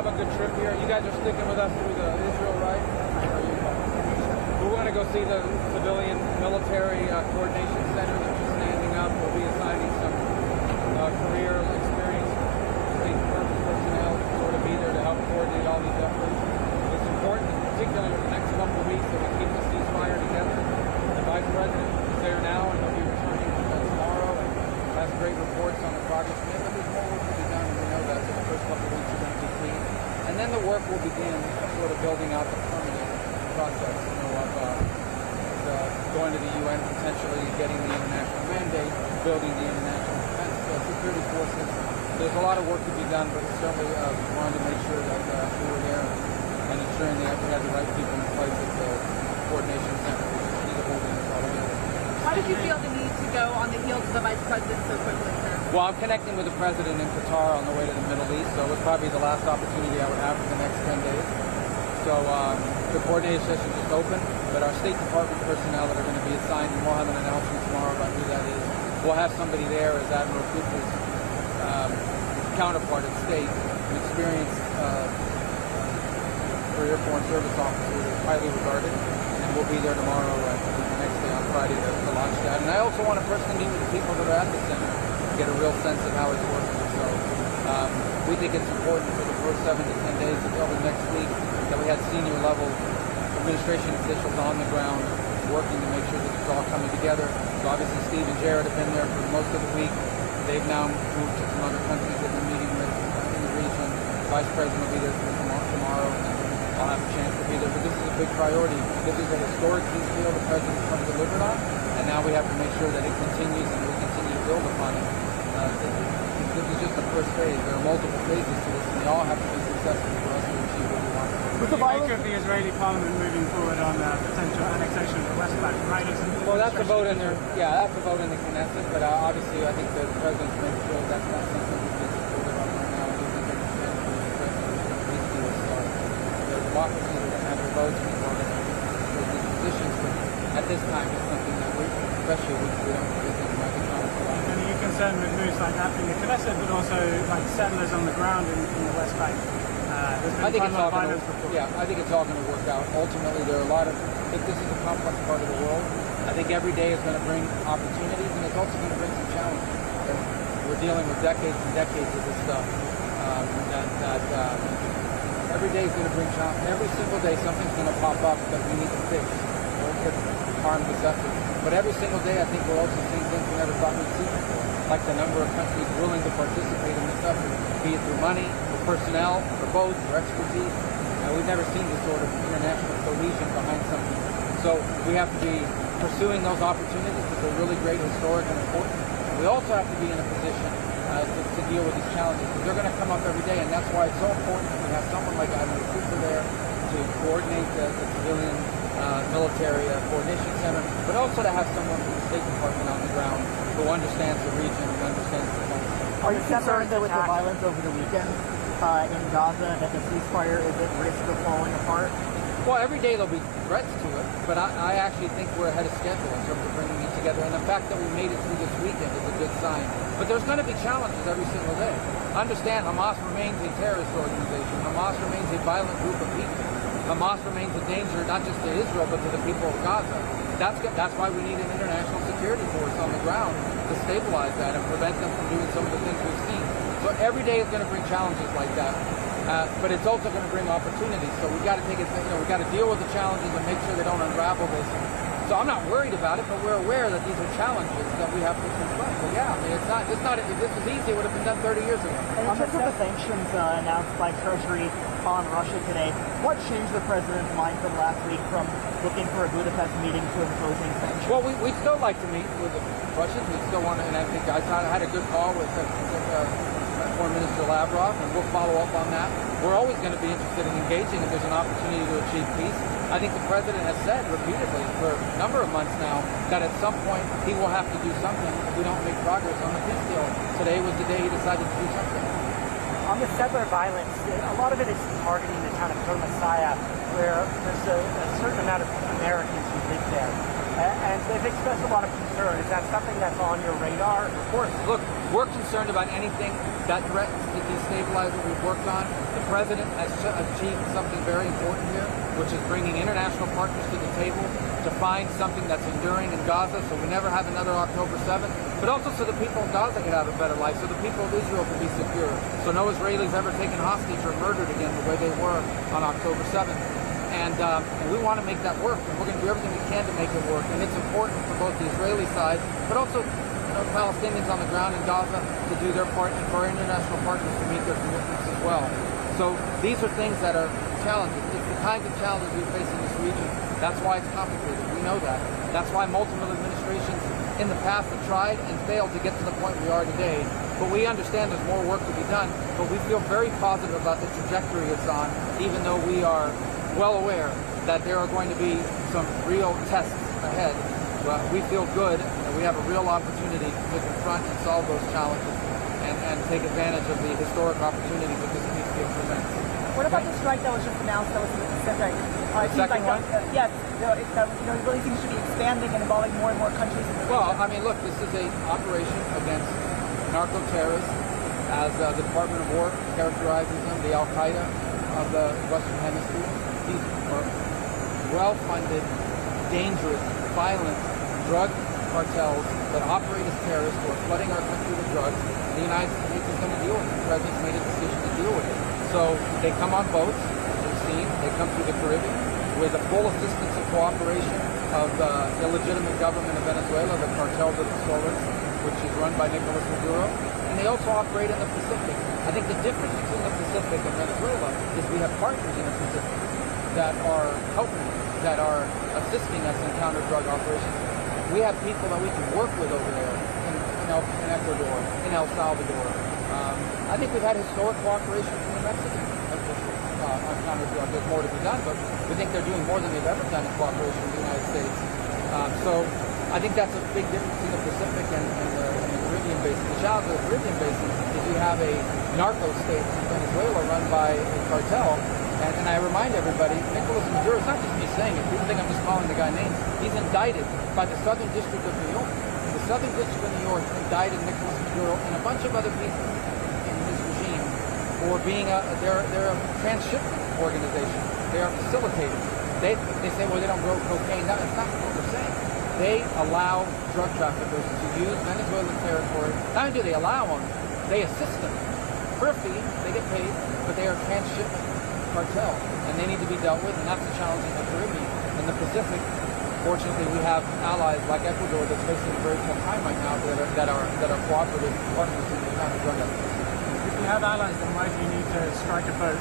have a good trip here. You guys are sticking with us through the Israel, right? We're going to go see the civilian military coordination center that's just standing up. We'll be assigning some career experience state personnel to sort of be there to help coordinate all these efforts. It's important, particularly in the next couple of weeks, that we keep the ceasefire together. The Vice President is there now, and he'll be returning tomorrow. Has great reports on the progress made, but there's more work to be done, and we know that. So the first couple of weeks are going to be clean. And then the work will begin sort of building out the permanent process, of going to the UN, potentially getting the international mandate, building the international defense security forces. There's a lot of work to be done, but certainly we wanted to make sure that we were there and ensuring that we had the right people in place at the coordination center, which is key to holding us all together. Why did you feel the need to go on the heels of the Vice President so quickly, sir? Well, I'm connecting with the President in Qatar on the way to the Middle East, so it was probably the last opportunity I would have for the next 10 days. So the coordination session just opened, but our State Department personnel that are going to be assigned, and we'll have an announcement tomorrow about who that is. We'll have somebody there as Admiral Cooper's counterpart at State, an experienced career Foreign Service officer that's highly regarded, and we'll be there tomorrow, the next day on Friday to launch that. And I also want to personally meet with the people that are at the center, get a real sense of how it's working. So we think it's important for the first 7 to 10 days until the next week that we had senior level administration officials on the ground working to make sure that it's all coming together. So obviously Steve and Jared have been there for most of the week. They've now moved to some other countries that we're meeting with in the region. The Vice President will be there tomorrow, and I'll have a chance to be there. But this is a big priority. This is a historic peace deal the President's come delivered on, and now we have to make sure that it continues and we continue to build upon it. This is just the first phase. There are multiple phases to this, and they all have to be successful for us to achieve what we want. With the make of the Israeli Parliament moving forward on potential annexation of the West Bank, right? Well, that's a vote in there. Yeah, that's a vote in the Knesset. But obviously, I think the President's made sure that's not something we can support on right now. I do think understand the President is going to please do this. The democracies are going to have their votes, people are going to take these positions. But at this time, it's something that we, especially we don't really think might be trying to pull out. And are you concerned with moves like that in the Knesset, but also like settlers on the ground in the West Bank? I think it's all going to, I think it's all going to work out. Ultimately, there are a lot of. If this is a complex part of the world, I think every day is going to bring opportunities, and it's also going to bring some challenges. And we're dealing with decades and decades of this stuff. Every day is going to bring challenges. Every single day, something's going to pop up that we need to fix or could harm this effort. But every single day, I think we're also seeing things we never thought we'd see before, like the number of countries willing to participate in this effort, be it through money, or personnel, or both, or expertise. We've never seen this sort of international cohesion behind something. So we have to be pursuing those opportunities because they're really great, historic, and important. We also have to be in a position to deal with these challenges because they're going to come up every day, and that's why it's so important that we have someone like Admiral Cooper there to coordinate the civilian military coordination center, but also to have someone from the State Department on the ground who understands the region and understands the place. Are you concerned that with the violence over the weekend in Gaza that the ceasefire is at risk of falling apart? Well, every day there'll be threats to it, but I actually think we're ahead of schedule in terms of bringing it together. And the fact that we made it through this weekend is a good sign. But there's going to be challenges every single day. Understand, Hamas remains a terrorist organization. Hamas remains a violent group of people. Hamas remains a danger not just to Israel, but to the people of Gaza. That's why we need an international security force on the ground to stabilize that and prevent them from doing some of the things we've seen. So every day is going to bring challenges like that. But it's also going to bring opportunities. So we've got to take it. We've got to deal with the challenges and make sure they don't unravel this. So I'm not worried about it, but we're aware that these are challenges that we have to confront. But yeah, I mean, it's not. If this was easy, it would have been done 30 years ago. And in terms of the sanctions announced by Treasury on Russia today, what changed the president's mind from last week from looking for a Budapest meeting to imposing sanctions? Well, we'd still like to meet with the Russians. We still want to, and I think I had a good call with Foreign Minister Lavrov, and we'll follow up on that. We're always going to be interested in engaging if there's an opportunity to achieve peace. I think the President has said repeatedly for a number of months now that at some point he will have to do something if we don't make progress on the peace deal. Today was the day he decided to do something. On the settler violence, a lot of it is targeting the town of Messiah, where there's a certain amount of Americans who live there. And they've expressed a lot of concern. Is that something that's on your radar? Of course. Look, we're concerned about anything that threatens to destabilize what we've worked on. The president has achieved something very important here, which is bringing international partners to the table to find something that's enduring in Gaza so we never have another October 7th, but also so the people of Gaza can have a better life, so the people of Israel can be secure, so no Israelis ever taken hostage or murdered again the way they were on October 7th. And we want to make that work, and we're going to do everything we can to make it work. And it's important for both the Israeli side, but also Palestinians on the ground in Gaza to do their part, and for our international partners to meet their commitments as well. So these are things that are challenges. It's the kinds of challenges we face in this region. That's why it's complicated. We know that. That's why multiple administrations in the past have tried and failed to get to the point we are today. But we understand there's more work to be done. But we feel very positive about the trajectory it's on, even though we are well aware that there are going to be some real tests ahead. But we feel good that we have a real opportunity to confront and solve those challenges and take advantage of the historic opportunities that this peace presents. What about the strike that was just announced that was in the Pacific? It seems second like one? Yes, it really seems to be expanding and involving more and more countries in the region. Well, I mean, look, this is an operation against narco-terrorists, as the Department of War characterizes them, the Al-Qaeda of the Western Hemisphere. These are well-funded, dangerous, violent drug cartels that operate as terrorists who are flooding our country with drugs. The United States is going to deal with it. The President's made a decision to deal with it. So they come on boats, as we've seen. They come through the Caribbean with the full assistance and cooperation of the illegitimate government of Venezuela, the cartel de los Soles, which is run by Nicolas Maduro. And they also operate in the Pacific. I think the difference between the Pacific and Venezuela is we have partners in the Pacific that are helping us, that are assisting us in counter-drug operations. We have people that we can work with over there in Ecuador, in El Salvador. I think we've had historic cooperation from the Mexicans on counter-drug. There's more to be done, but we think they're doing more than they've ever done in cooperation with the United States. So I think that's a big difference in the Pacific and the Caribbean Basin. The challenge of the Caribbean Basin is you have a narco state in Venezuela run by a cartel. And I remind everybody, Nicolas Maduro, it's not just me saying it. People think I'm just calling the guy names. He's indicted by the Southern District of New York. The Southern District of New York indicted Nicolas Maduro and a bunch of other people in his regime for being they're a transshipment organization. They are facilitators. They say, well, they don't grow cocaine. No, that's not what we're saying. They allow drug traffickers to use Venezuelan territory. Not only do they allow them, they assist them. For a fee, they get paid, but they are transshipment cartel, and they need to be dealt with, and that's the challenge in the Caribbean. In the Pacific, fortunately, we have allies like Ecuador that's facing a very tough time right now that are cooperative partners in the counter-drug efforts. If you have allies, then why do you need to strike a boat?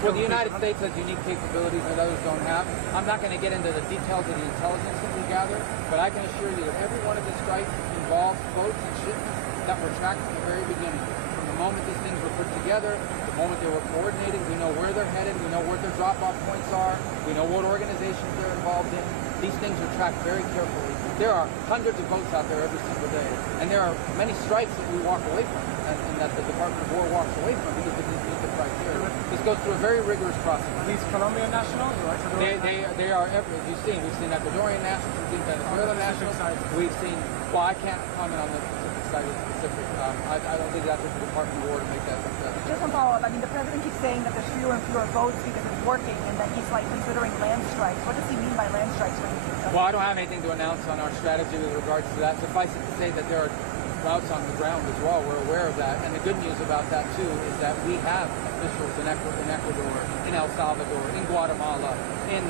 Well, the United States has unique capabilities that others don't have. I'm not going to get into the details of the intelligence that we gather, but I can assure you that every one of the strikes involves boats and shipments that were tracked from the very beginning. From the moment these things were put together, the moment they were coordinated, we know where they're headed, we know where their drop-off points are, we know what organizations they're involved in. These things are tracked very carefully. There are hundreds of boats out there every single day, and there are many strikes that we walk away from, and that the Department of War walks away from because they didn't meet the criteria. This goes through a very rigorous process. Are these Colombian nationals or Ecuadorian? They are as you've seen. We've seen Ecuadorian nationals, we've seen Venezuelan nationals. We've seen. Well, I can't comment on the Pacific side of the Pacific. I don't think that's up to the Department of War to make that. Just one follow-up. I mean, the president keeps saying that there's fewer and fewer votes because it's working, and that he's considering land strikes. What does he mean by land strikes? Well, I don't have anything to announce on our strategy with regards to that. Suffice it to say that there are routes on the ground as well. We're aware of that. And the good news about that, too, is that we have officials in Ecuador, in El Salvador, in Guatemala, in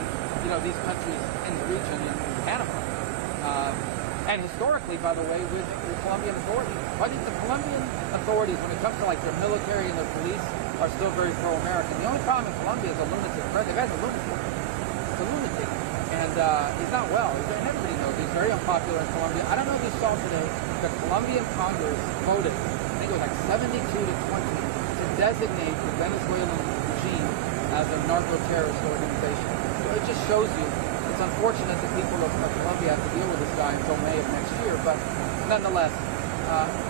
these countries in the region, in Panama. And historically, by the way, with the Colombian authorities. I think the Colombian authorities, when it comes to their military and their police, are still very pro-American. The only problem in Colombia is a lunatic president. The guy's a lunatic. He's a lunatic. And he's not well. And everybody knows he's very unpopular in Colombia. I don't know if you saw today, the Colombian Congress voted, I think it was 72 to 20, to designate the Venezuelan regime as a narco-terrorist organization. So it just shows you, it's unfortunate that people of Colombia have to deal with this guy until May of next year. But nonetheless,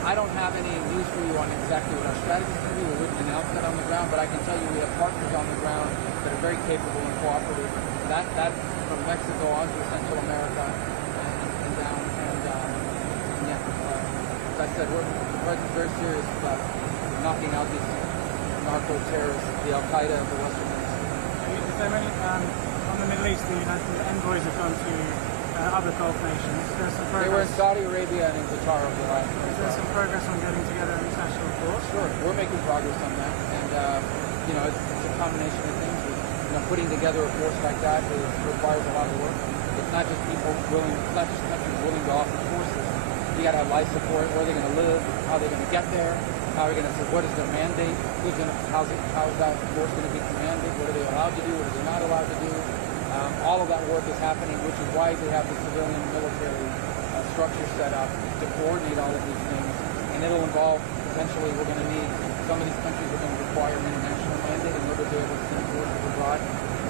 I don't have any news for you on exactly what our strategy is going to be. We wouldn't announce that on the ground, but I can tell you we have partners on the ground that are very capable and cooperative. That from Mexico on to Central America, and said, the president's very serious about knocking out these narco-terrorists, the Al-Qaeda of the Western Hemisphere. So many, on the Middle East, the envoys have gone to other Gulf nations. There's some progress. They were in Saudi Arabia and in Qatar over the last Is there some progress on getting together an international force? Sure, we're making progress on that, and it's a combination of things. Putting together a force like that requires a lot of work. It's not just people willing, it's not just countries willing to offer forces. You got to have life support. Where are they going to live? How are they going to get there? How are they going to say what is their mandate? How is that force going to be commanded? What are they allowed to do? What are they not allowed to do? All of that work is happening, which is why they have the civilian military structure set up to coordinate all of these things. And it'll involve, potentially, we're going to need, some of these countries are going to require an international mandate in order to be able to send forces abroad.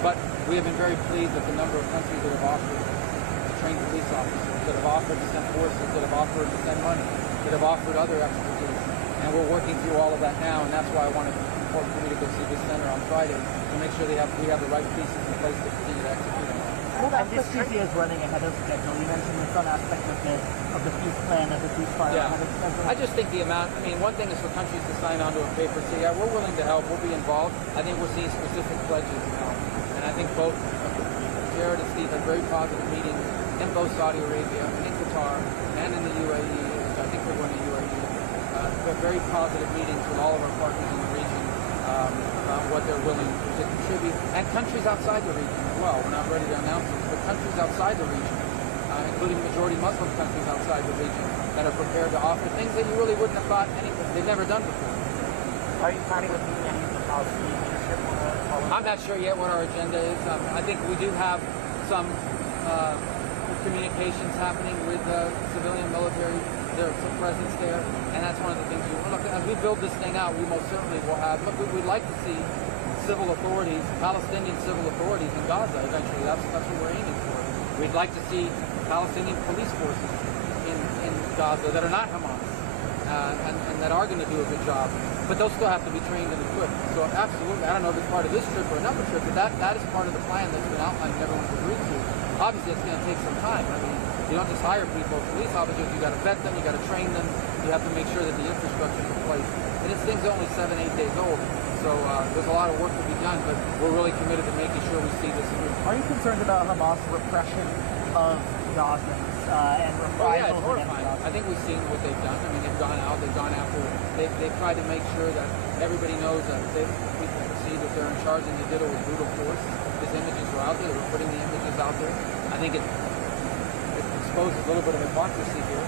But we have been very pleased at the number of countries that have offered to train police officers, that have offered to send forces, that have offered to send money, that have offered other expertise. And we're working through all of that now, and that's why I wanted important for me to go see this center on Friday to make sure we have the right pieces in place to continue to execute on it. What aspects do you see as running ahead of schedule? You mentioned the some aspect of the peace plan, of the ceasefire ahead of schedule. I just think the amount, one thing is for countries to sign onto a paper and say, yeah, we're willing to help, we'll be involved. I think we're seeing specific pledges now. And I think both Jared and Steve had very positive meetings in both Saudi Arabia, in Qatar, and in the UAE, which I think we're going to UAE. We have very positive meetings with all of our partners in the region about what they're willing to contribute, and countries outside the region as well. We're not ready to announce this, but countries outside the region, including majority Muslim countries outside the region, that are prepared to offer things that you really wouldn't have thought they've never done before. Are you planning with meeting any of the Palestinian leadership? I'm not sure yet what our agenda is. I think we do have some communications happening with civilian military. There's some presence there, and that's one of the things look, as we build this thing out, we most certainly will have, we'd like to see civil authorities, Palestinian civil authorities in Gaza eventually. That's what we're aiming for. We'd like to see Palestinian police forces in Gaza that are not Hamas, and that are going to do a good job. But those still have to be trained and equipped. So absolutely, I don't know if it's part of this trip or another trip, but that is part of the plan that's been outlined and everyone's agreed to. Obviously, it's going to take some time. You don't just hire people, police officers, you got to vet them, you got to train them, you have to make sure that the infrastructure is in place. And this thing's only 7-8 days old, so there's a lot of work to be done, but we're really committed to making sure we see this through. Are you concerned about Hamas' repression of Gazans and reprisals yeah, it's horrifying. against Gazans? I think we've seen what they've done. They've gone out, they've gone after, they've tried to make sure that everybody knows that people see that they're in charge, and they did it with brutal force. These images were out there, they were putting the images out there. I think it exposes a little bit of hypocrisy here.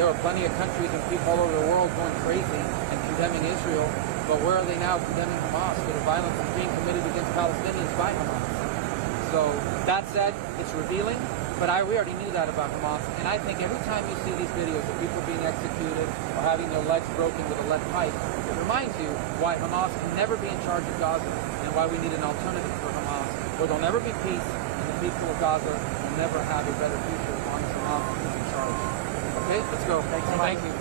There are plenty of countries and people all over the world going crazy and condemning Israel, but where are they now condemning Hamas for the violence that's being committed against Palestinians by Hamas? So that said, it's revealing, but we already knew that about Hamas, and I think every time you see these videos of people being executed or having their legs broken with a lead pipe, it reminds you why Hamas can never be in charge of Gaza and why we need an alternative for Hamas, where there'll never be peace and the people of Gaza will never have a better future as long as Hamas is in charge. Okay, let's go. Thank you.